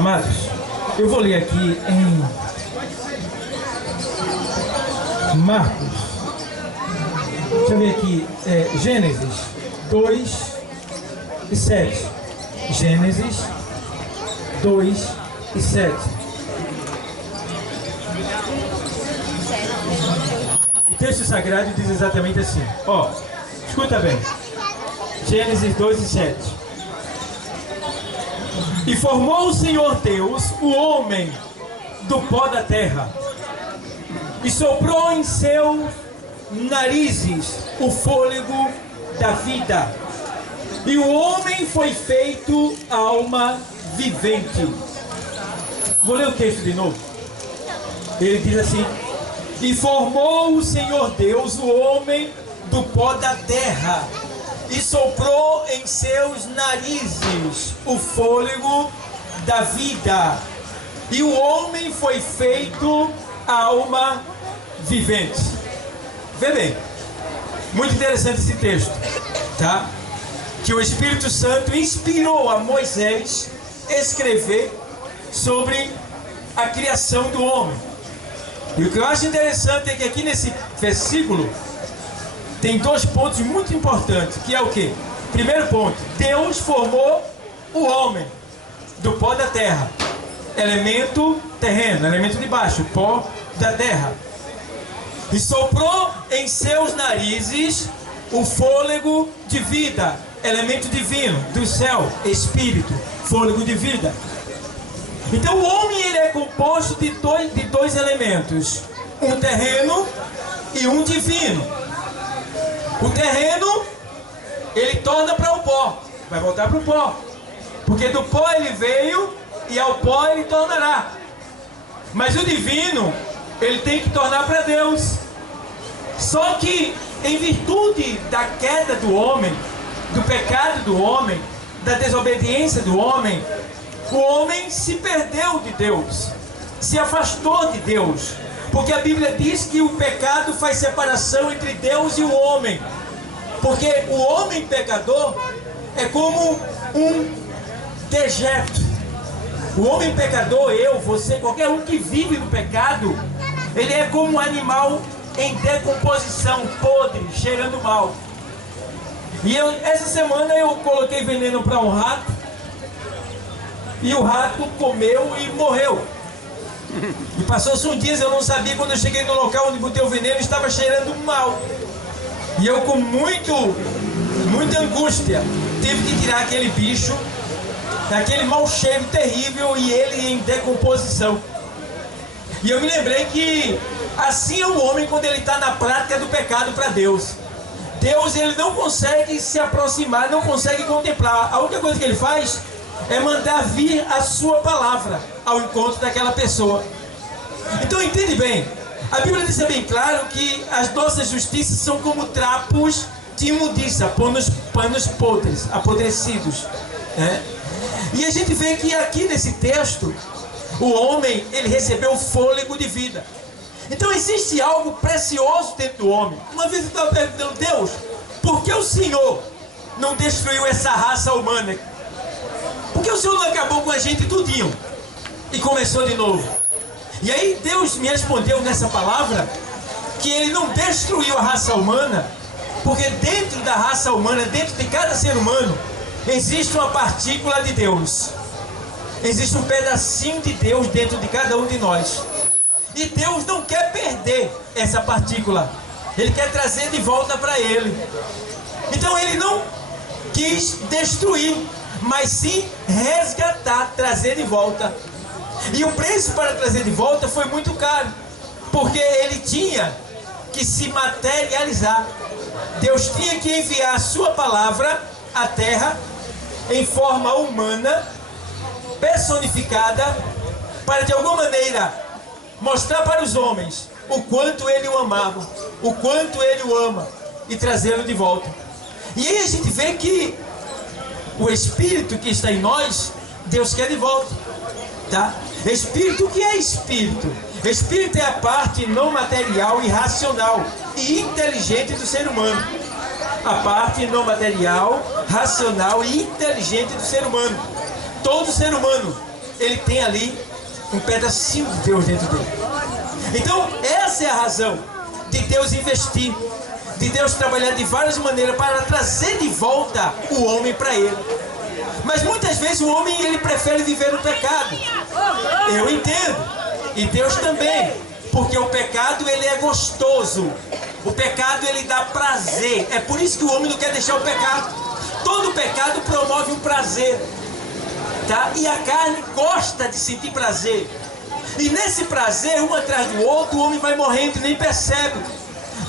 Amados, eu vou ler aqui em Marcos. Deixa eu ver aqui, Gênesis 2 e 7. Gênesis 2 e 7. O texto sagrado diz exatamente assim. Ó, escuta bem. Gênesis 2 e 7. E formou o Senhor Deus o homem do pó da terra, e soprou em seus narizes o fôlego da vida, e o homem foi feito alma vivente. Vou ler o texto de novo. Ele diz assim: e formou o Senhor Deus o homem do pó da terra, e soprou em seus narizes o fôlego da vida, e o homem foi feito alma vivente. Vê bem, muito interessante esse texto, tá? Que o Espírito Santo inspirou a Moisés escrever sobre a criação do homem. E o que eu acho interessante é que aqui nesse versículo tem dois pontos muito importantes, que é o quê? Primeiro ponto, Deus formou o homem do pó da terra, elemento terreno, elemento de baixo, pó da terra, e soprou em seus narizes o fôlego de vida, elemento divino, do céu, espírito, fôlego de vida. Então o homem ele é composto de dois elementos, um terreno e um divino. O terreno ele torna para o pó, vai voltar para o pó, porque do pó ele veio e ao pó ele tornará. Mas o divino ele tem que tornar para Deus. Só que em virtude da queda do homem, do pecado do homem, da desobediência do homem, o homem se perdeu de Deus, se afastou de Deus, porque a Bíblia diz que o pecado faz separação entre Deus e o homem, porque o homem pecador é como um dejeto. O homem pecador, eu, você, qualquer um que vive no pecado, ele é como um animal em decomposição, podre, cheirando mal. E essa semana eu coloquei veneno para um rato, e o rato comeu e morreu. E passou-se um dia, eu não sabia, quando eu cheguei no local onde botei o veneno, estava cheirando mal. E eu, com muita angústia, tive que tirar aquele bicho daquele mau cheiro terrível, e ele em decomposição. E eu me lembrei que assim é o homem quando ele está na prática do pecado para Deus. Deus ele não consegue se aproximar, não consegue contemplar. A única coisa que ele faz é mandar vir a sua palavra ao encontro daquela pessoa. Então entende bem, a Bíblia diz bem claro que as nossas justiças são como trapos de imundícia, panos podres, apodrecidos, né? E a gente vê que aqui nesse texto, o homem ele recebeu o fôlego de vida. Então existe algo precioso dentro do homem. Uma vez eu estava perguntando: Deus, por que o Senhor não destruiu essa raça humana? Por que o Senhor não acabou com a gente tudinho e começou de novo? E aí Deus me respondeu nessa palavra que Ele não destruiu a raça humana, porque dentro da raça humana, dentro de cada ser humano, existe uma partícula de Deus. Existe um pedacinho de Deus dentro de cada um de nós. E Deus não quer perder essa partícula. Ele quer trazer de volta para Ele. Então Ele não quis destruir, mas sim resgatar, trazer de volta. E o preço para trazer de volta foi muito caro, porque ele tinha que se materializar. Deus tinha que enviar a sua palavra à terra em forma humana, personificada, para de alguma maneira mostrar para os homens o quanto ele o amava, o quanto ele o ama, e trazê-lo de volta. E aí a gente vê que o Espírito que está em nós, Deus quer de volta, tá? Espírito, o que é Espírito? Espírito é a parte não material e racional e inteligente do ser humano. A parte não material, racional e inteligente do ser humano. Todo ser humano ele tem ali um pedacinho de Deus dentro dele. Então, essa é a razão de Deus investir, de Deus trabalhar de várias maneiras para trazer de volta o homem para ele. Mas muitas vezes o homem, ele prefere viver no pecado. Eu entendo, e Deus também, porque o pecado, ele é gostoso. O pecado, ele dá prazer. É por isso que o homem não quer deixar o pecado. Todo pecado promove um prazer, tá? E a carne gosta de sentir prazer. E nesse prazer, um atrás do outro, o homem vai morrendo e nem percebe.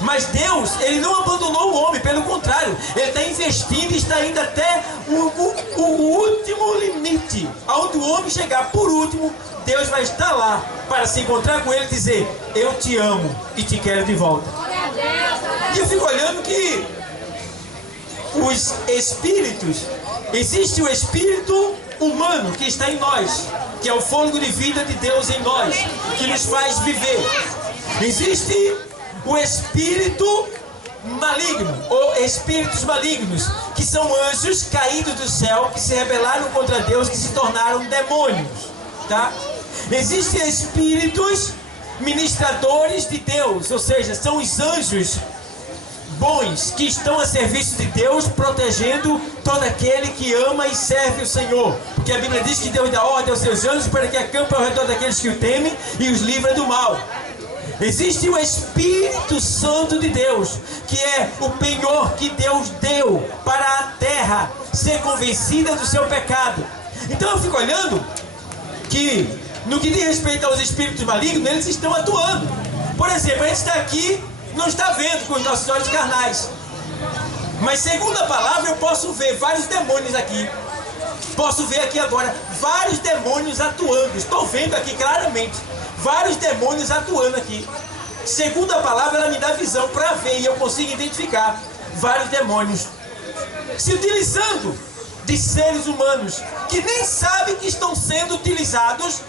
Mas Deus, ele não abandonou o homem, pelo contrário, ele está investindo e está indo até o último limite. Aonde o homem chegar por último, Deus vai estar lá para se encontrar com ele e dizer: eu te amo e te quero de volta. E eu fico olhando que os espíritos, existe o espírito humano que está em nós, que é o fôlego de vida de Deus em nós, que nos faz viver. Existe o espírito maligno, ou espíritos malignos, que são anjos caídos do céu, que se rebelaram contra Deus, que se tornaram demônios, tá? Existem espíritos ministradores de Deus, ou seja, são os anjos bons que estão a serviço de Deus, protegendo todo aquele que ama e serve o Senhor, porque a Bíblia diz que Deus dá ordem aos seus anjos para que acampem ao redor daqueles que o temem e os livra do mal. Existe o Espírito Santo de Deus, que é o penhor que Deus deu para a terra ser convencida do seu pecado. Então eu fico olhando que, no que diz respeito aos espíritos malignos, eles estão atuando. Por exemplo, a gente está aqui, não está vendo com os nossos olhos carnais, mas segundo a palavra eu posso ver vários demônios aqui. Posso ver aqui agora vários demônios atuando. Estou vendo aqui claramente vários demônios atuando aqui. Segundo a palavra, ela me dá visão para ver, e eu consigo identificar vários demônios se utilizando de seres humanos que nem sabem que estão sendo utilizados,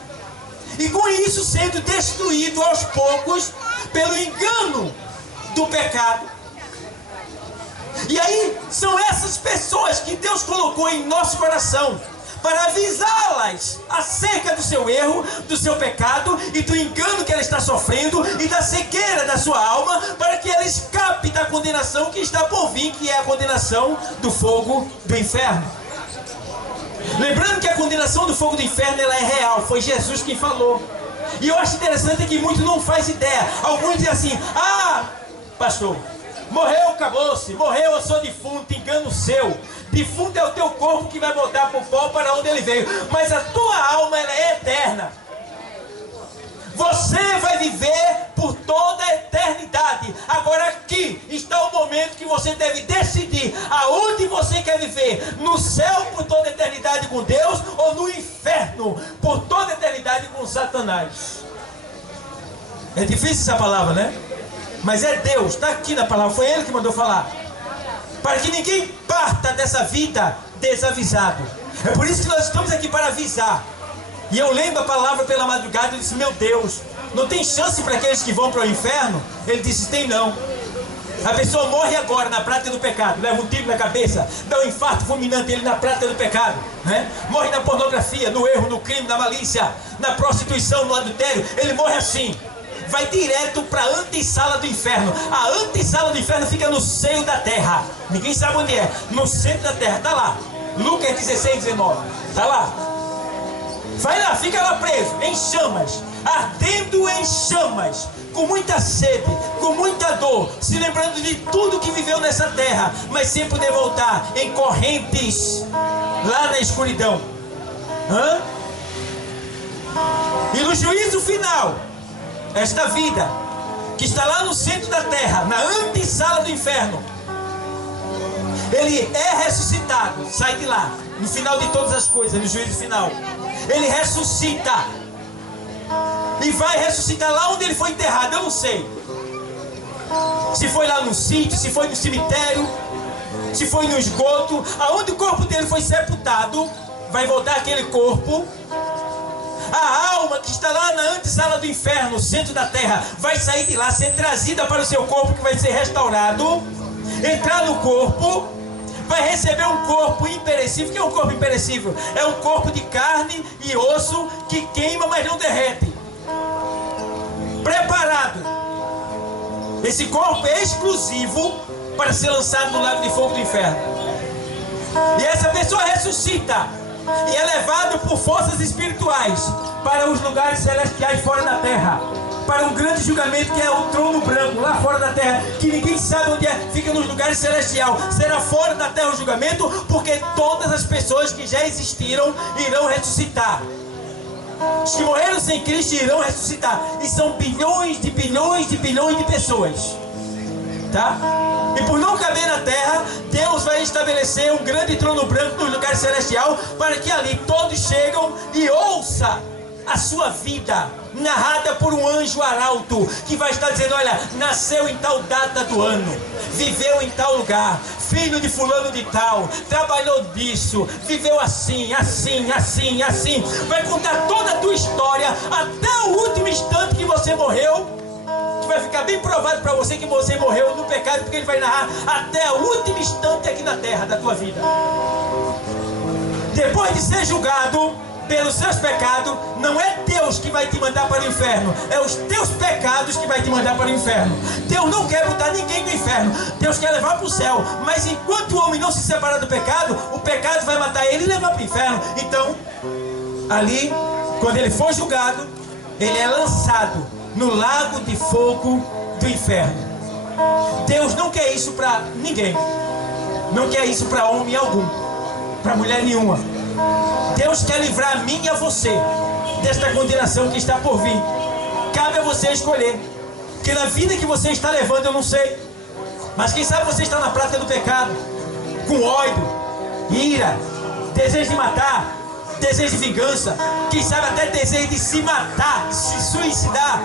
e com isso sendo destruído aos poucos pelo engano do pecado. E aí são essas pessoas que Deus colocou em nosso coração para avisá-las acerca do seu erro, do seu pecado e do engano que ela está sofrendo e da cegueira da sua alma, para que ela escape da condenação que está por vir, que é a condenação do fogo do inferno. Lembrando que a condenação do fogo do inferno, ela é real, foi Jesus quem falou. E eu acho interessante que muitos não fazem ideia. Alguns dizem assim: ah, pastor, morreu, acabou-se, morreu, eu sou defunto. Engano seu. Defunto é o teu corpo que vai voltar para o pó para onde ele veio, mas a tua alma, ela é eterna. Você vai viver por toda a eternidade. Agora aqui está o momento que você deve decidir aonde você quer viver: no céu por toda a eternidade com Deus, ou no inferno por toda a eternidade com Satanás. É difícil essa palavra, né? Mas é Deus, está aqui na palavra, foi Ele que mandou falar, para que ninguém parta dessa vida desavisado. É por isso que nós estamos aqui, para avisar. E eu lembro a palavra pela madrugada, eu disse: meu Deus, não tem chance para aqueles que vão para o inferno? Ele disse: tem não. A pessoa morre agora na prática do pecado, leva um tiro na cabeça, dá um infarto fulminante ele na prática do pecado, né? Morre na pornografia, no erro, no crime, na malícia, na prostituição, no adultério. Ele morre assim, vai direto para a antessala do inferno. A antessala do inferno fica no seio da terra, ninguém sabe onde é, no centro da terra, está lá, Lucas 16, 19, está lá. Vai lá, fica lá preso, em chamas, ardendo em chamas, com muita sede, com muita dor, se lembrando de tudo que viveu nessa terra, mas sem poder voltar, em correntes, lá na escuridão. E no juízo final, esta vida, que está lá no centro da terra, na antessala do inferno, ele é ressuscitado, sai de lá, no final de todas as coisas, no juízo final. Ele ressuscita e vai ressuscitar lá onde ele foi enterrado. Eu não sei se foi lá no sítio, se foi no cemitério, se foi no esgoto, aonde o corpo dele foi sepultado. Vai voltar aquele corpo. A alma que está lá na antessala do inferno, no centro da terra, vai sair de lá, ser trazida para o seu corpo, que vai ser restaurado, entrar no corpo, vai vai receber um corpo imperecível. O que é um corpo imperecível? É um corpo de carne e osso que queima, mas não derrete. Preparado. Esse corpo é exclusivo para ser lançado no lago de fogo do inferno. E essa pessoa ressuscita e é levado por forças espirituais para os lugares celestiais fora da terra, para um grande julgamento que é o trono branco lá fora da terra, que ninguém sabe onde é, fica nos lugares celestiais. Será fora da terra o julgamento, porque todas as pessoas que já existiram irão ressuscitar. Os que morreram sem Cristo irão ressuscitar, e são bilhões de bilhões de bilhões de pessoas, tá? E por não caber na terra, Deus vai estabelecer um grande trono branco no lugar celestial, para que ali todos chegam e ouçam a sua vida narrada por um anjo arauto, que vai estar dizendo: olha, nasceu em tal data do ano, viveu em tal lugar, filho de fulano de tal, trabalhou disso, viveu assim, assim, assim, assim. Vai contar toda a tua história até o último instante que você morreu. Vai ficar bem provado para você que você morreu no pecado, porque ele vai narrar até o último instante aqui na terra da tua vida. Depois de ser julgado pelos seus pecados, não é Deus que vai te mandar para o inferno, é os teus pecados que vai te mandar para o inferno. Deus não quer botar ninguém no inferno, Deus quer levar para o céu. Mas enquanto o homem não se separa do pecado, o pecado vai matar ele e levar para o inferno. Então, ali, quando ele for julgado, ele é lançado no lago de fogo do inferno. Deus não quer isso para ninguém, não quer isso para homem algum, para mulher nenhuma. Deus quer livrar a mim e a você desta condenação que está por vir. Cabe a você escolher, porque na vida que você está levando eu não sei, mas quem sabe você está na prática do pecado, com ódio, ira, desejo de matar, desejo de vingança, quem sabe até desejo de se matar, de se suicidar,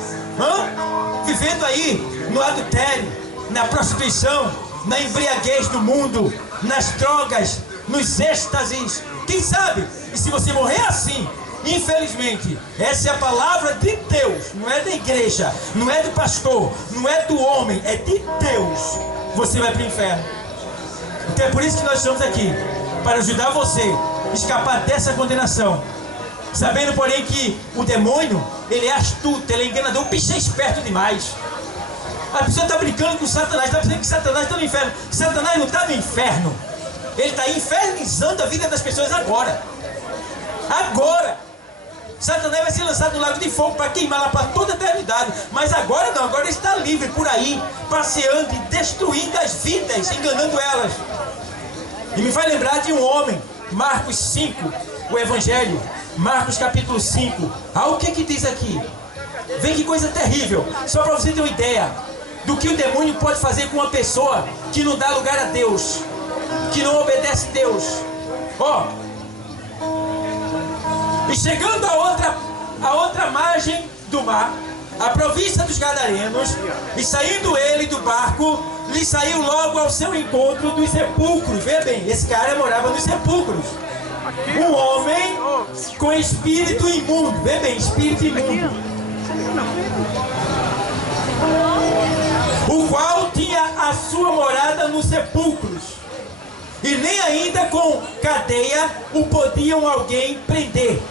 vivendo aí no adultério, na prostituição, na embriaguez do mundo, nas drogas, nos êxtases. Quem sabe? E se você morrer assim, infelizmente, essa é a palavra de Deus, não é da igreja, não é do pastor, não é do homem, é de Deus. Você vai para o inferno. Então é por isso que nós estamos aqui, para ajudar você a escapar dessa condenação, sabendo porém que o demônio, ele é astuto, ele é enganador. O bicho é esperto demais. A pessoa está brincando com Satanás, está pensando que Satanás está no inferno. Satanás não está no inferno, ele está infernizando a vida das pessoas agora. Agora Satanás vai ser lançado no lago de fogo para queimar lá para toda a eternidade. Mas agora não, agora ele está livre por aí, passeando e destruindo as vidas, enganando elas. E me faz lembrar de um homem, Marcos 5, o Evangelho, Marcos capítulo 5. Ah, o que que diz aqui? Vem que coisa terrível, só para você ter uma ideia do que o demônio pode fazer com uma pessoa que não dá lugar a Deus, que não obedece a Deus. E chegando a outra margem do mar, a província dos Gadarenos, e saindo ele do barco, lhe saiu logo ao seu encontro dos sepulcros. Veja bem, esse cara morava nos sepulcros. Um homem com espírito imundo. Veja bem, espírito imundo, o qual tinha a sua morada nos sepulcros, e nem ainda com cadeia o podiam alguém prender,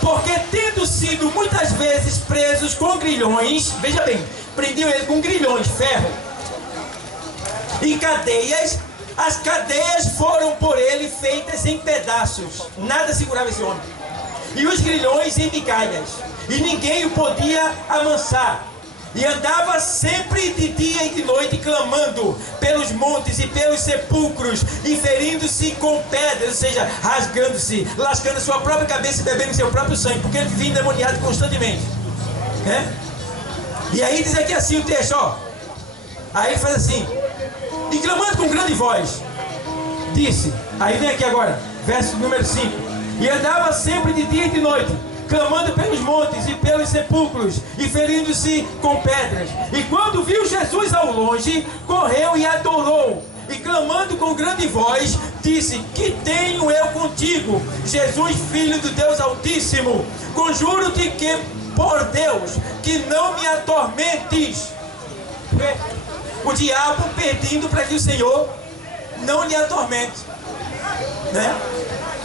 porque tendo sido muitas vezes presos com grilhões, veja bem, prendiam ele com grilhões, ferro, e cadeias, as cadeias foram por ele feitas em pedaços, nada segurava esse homem, e os grilhões em migalhas, e ninguém o podia amansar. E andava sempre de dia e de noite clamando pelos montes e pelos sepulcros, e ferindo-se com pedras, ou seja, rasgando-se, lascando a sua própria cabeça e bebendo seu próprio sangue, porque ele vinha endemoniado constantemente. E aí diz aqui assim o texto, aí ele faz assim: e clamando com grande voz, disse, aí vem aqui agora, verso número 5, e andava sempre de dia e de noite, clamando pelos montes e pelos sepulcros, e ferindo-se com pedras. E quando viu Jesus ao longe, correu e adorou, e clamando com grande voz, disse: que tenho eu contigo, Jesus, filho do Deus Altíssimo? Conjuro-te que, por Deus, que não me atormentes. O diabo pedindo para que o Senhor não lhe atormente, né?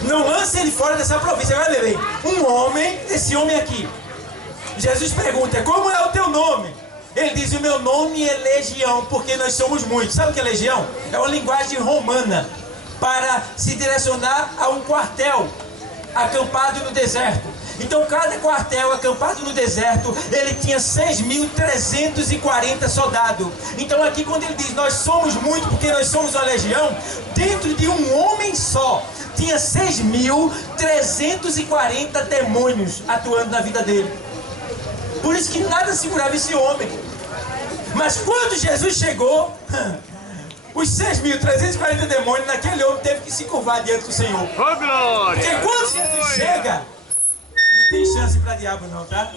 Não lance ele fora dessa província. Vai ver bem, um homem, esse homem aqui, Jesus pergunta, como é o teu nome? Ele diz, o meu nome é Legião, porque nós somos muitos. Sabe o que é legião? É uma linguagem romana para se direcionar a um quartel acampado no deserto. Então cada quartel acampado no deserto, ele tinha 6.340 soldados. Então aqui quando ele diz, nós somos muitos porque nós somos uma legião, dentro de um homem só, tinha 6.340 demônios atuando na vida dele. Por isso que nada segurava esse homem. Mas quando Jesus chegou, os 6.340 demônios naquele homem teve que se curvar diante do Senhor. Oh, glória! Porque quando Jesus chega, não tem chance para diabo não, tá?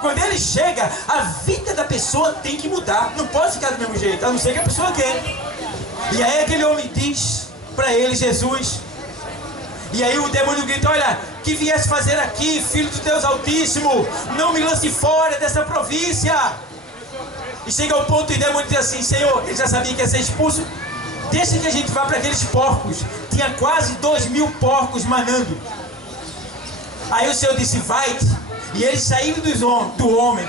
Quando ele chega, a vida da pessoa tem que mudar. Não pode ficar do mesmo jeito, a não ser que a pessoa quer. E aí aquele homem diz para ele, Jesus. E aí o demônio grita, olha, que viesse fazer aqui, filho de Deus Altíssimo, não me lance fora dessa província. E chega ao ponto e o demônio diz assim, Senhor, ele já sabia que ia ser expulso, deixa que a gente vá para aqueles porcos. Tinha quase 2.000 porcos manando. Aí o Senhor disse, vai-te. E eles saíram do homem,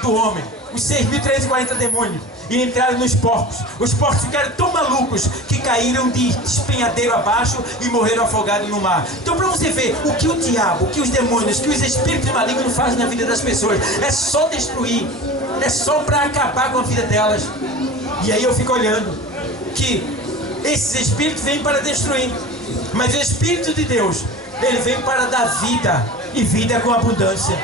os 6.340 demônios, e entraram nos porcos. Os porcos ficaram tão malucos que caíram de despenhadeiro abaixo e morreram afogados no mar. Então para você ver o que o diabo, o que os demônios, o que os espíritos malignos fazem na vida das pessoas, é só destruir, é só para acabar com a vida delas. E aí eu fico olhando que esses espíritos vêm para destruir, mas o Espírito de Deus, ele vem para dar vida, e vida com abundância.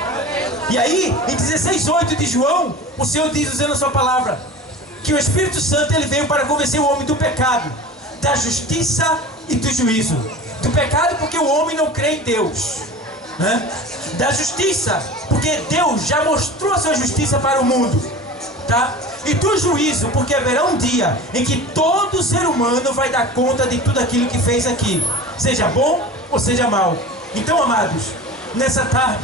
E aí, em 16:8 de João, o Senhor diz, usando a sua palavra, que o Espírito Santo ele veio para convencer o homem do pecado, da justiça e do juízo. Do pecado porque o homem não crê em Deus, né? Da justiça porque Deus já mostrou a sua justiça para o mundo, tá? E do juízo porque haverá um dia em que todo ser humano vai dar conta de tudo aquilo que fez aqui, seja bom ou seja mal. Então, amados, nessa tarde,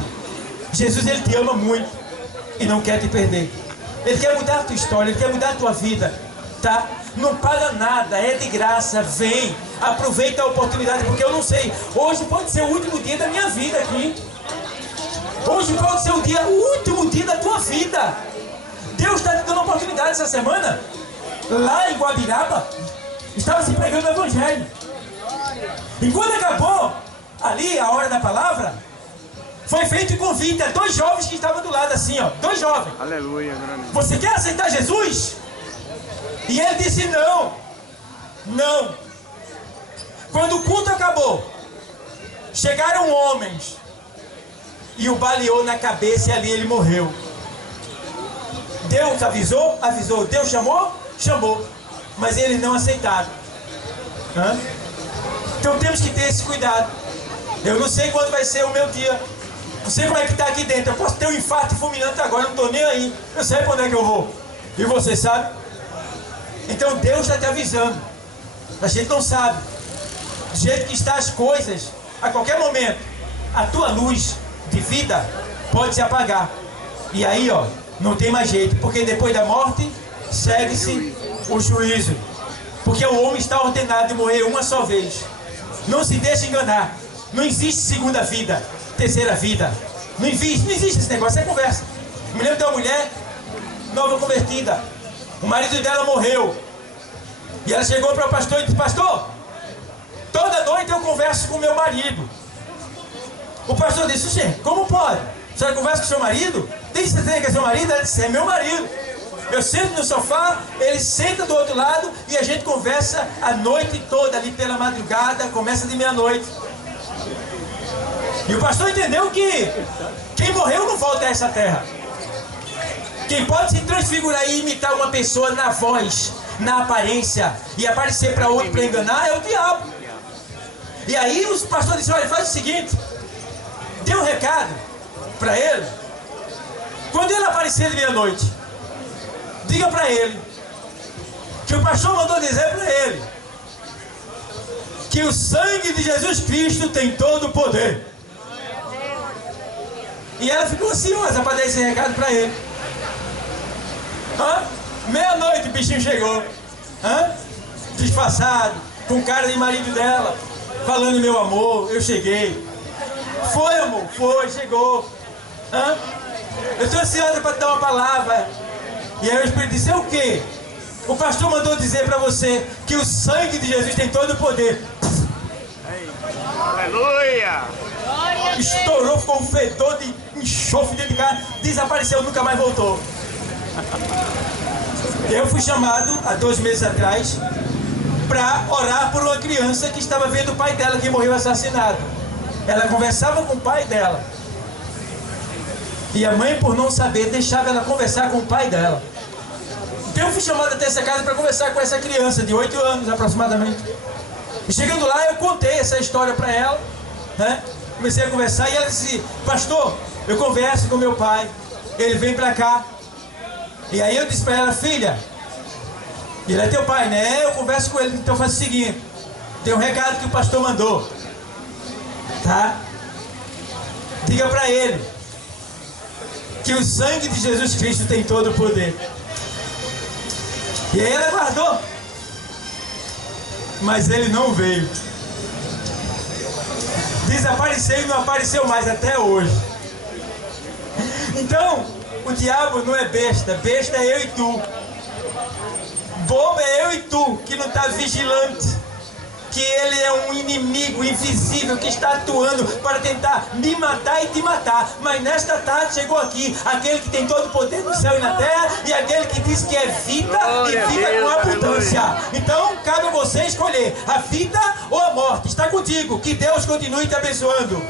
Jesus ele te ama muito e não quer te perder. Ele quer mudar a tua história, ele quer mudar a tua vida, tá? Não paga nada, é de graça, vem, aproveita a oportunidade, porque eu não sei, hoje pode ser o último dia da minha vida aqui. Hoje pode ser o último dia da tua vida. Deus está te dando oportunidade essa semana. Lá em Guabiraba, estava se pregando o Evangelho. E quando acabou, ali a hora da palavra, foi feito um convite a 2 jovens que estavam do lado assim, ó. 2 jovens. Aleluia, grande. Você quer aceitar Jesus? E ele disse não. Não. Quando o culto acabou, chegaram homens e o baleou na cabeça e ali ele morreu. Deus avisou? Avisou. Deus chamou? Chamou. Mas eles não aceitaram. Hã? Então temos que ter esse cuidado. Eu não sei quando vai ser o meu dia. Não sei como é que está aqui dentro. Eu posso ter um infarto fulminante agora, não estou nem aí. Eu sei para onde é que eu vou. E você sabe? Então Deus está te avisando. A gente não sabe. Do jeito que estão as coisas, a qualquer momento, a tua luz de vida pode se apagar. E aí, ó, não tem mais jeito. Porque depois da morte, segue-se o juízo. Porque o homem está ordenado de morrer uma só vez. Não se deixe enganar. Não existe segunda vida, terceira vida. Não existe esse negócio, é conversa. Me lembro de uma mulher nova convertida. O marido dela morreu. E ela chegou para o pastor e disse, pastor, toda noite eu converso com meu marido. O pastor disse, gente, como pode? A senhora conversa com seu marido? Tem certeza que é seu marido? Ela disse, é meu marido. Eu sento no sofá, ele senta do outro lado e a gente conversa a noite toda ali pela madrugada, começa de meia-noite. E o pastor entendeu que quem morreu não volta a essa terra. Quem pode se transfigurar e imitar uma pessoa na voz, na aparência e aparecer para outro para enganar é o diabo. E aí os pastores disseram, olha, faz o seguinte, dê um recado para ele. Quando ele aparecer de meia-noite, diga para ele que o pastor mandou dizer para ele que o sangue de Jesus Cristo tem todo o poder. E ela ficou ansiosa para dar esse recado para ele. Meia-noite o bichinho chegou, disfarçado, com cara de marido dela, falando meu amor, eu cheguei. Foi, amor, foi, chegou. Hã? Eu estou ansiosa para te dar uma palavra. E aí o Espírito disse, é o quê? O pastor mandou dizer para você que o sangue de Jesus tem todo o poder. Aleluia! Estourou, ficou um fedor de enxofre dentro de casa, desapareceu, nunca mais voltou. Eu fui chamado, há 2 meses atrás, para orar por uma criança que estava vendo o pai dela que morreu assassinado. Ela conversava com o pai dela. E a mãe, por não saber, deixava ela conversar com o pai dela. Então eu fui chamado até essa casa para conversar com essa criança, de 8 anos aproximadamente. E chegando lá, eu contei essa história para ela, né? Comecei a conversar e ela disse, pastor, eu converso com meu pai, ele vem para cá. E aí eu disse para ela, filha, ele é teu pai, né? Eu converso com ele, então faz o seguinte, tem um recado que o pastor mandou, tá? Diga para ele que o sangue de Jesus Cristo tem todo o poder. E aí ela guardou, mas ele não veio. Desapareceu e não apareceu mais até hoje. Então, o diabo não é besta, besta é eu e tu. Bobo é eu e tu, que não está vigilante. Que ele é um inimigo invisível que está atuando para tentar me matar e te matar. Mas nesta tarde chegou aqui aquele que tem todo o poder no céu e na terra e aquele que diz que é vida e vida com abundância. Então cabe a você escolher a vida ou a morte. Está contigo, que Deus continue te abençoando.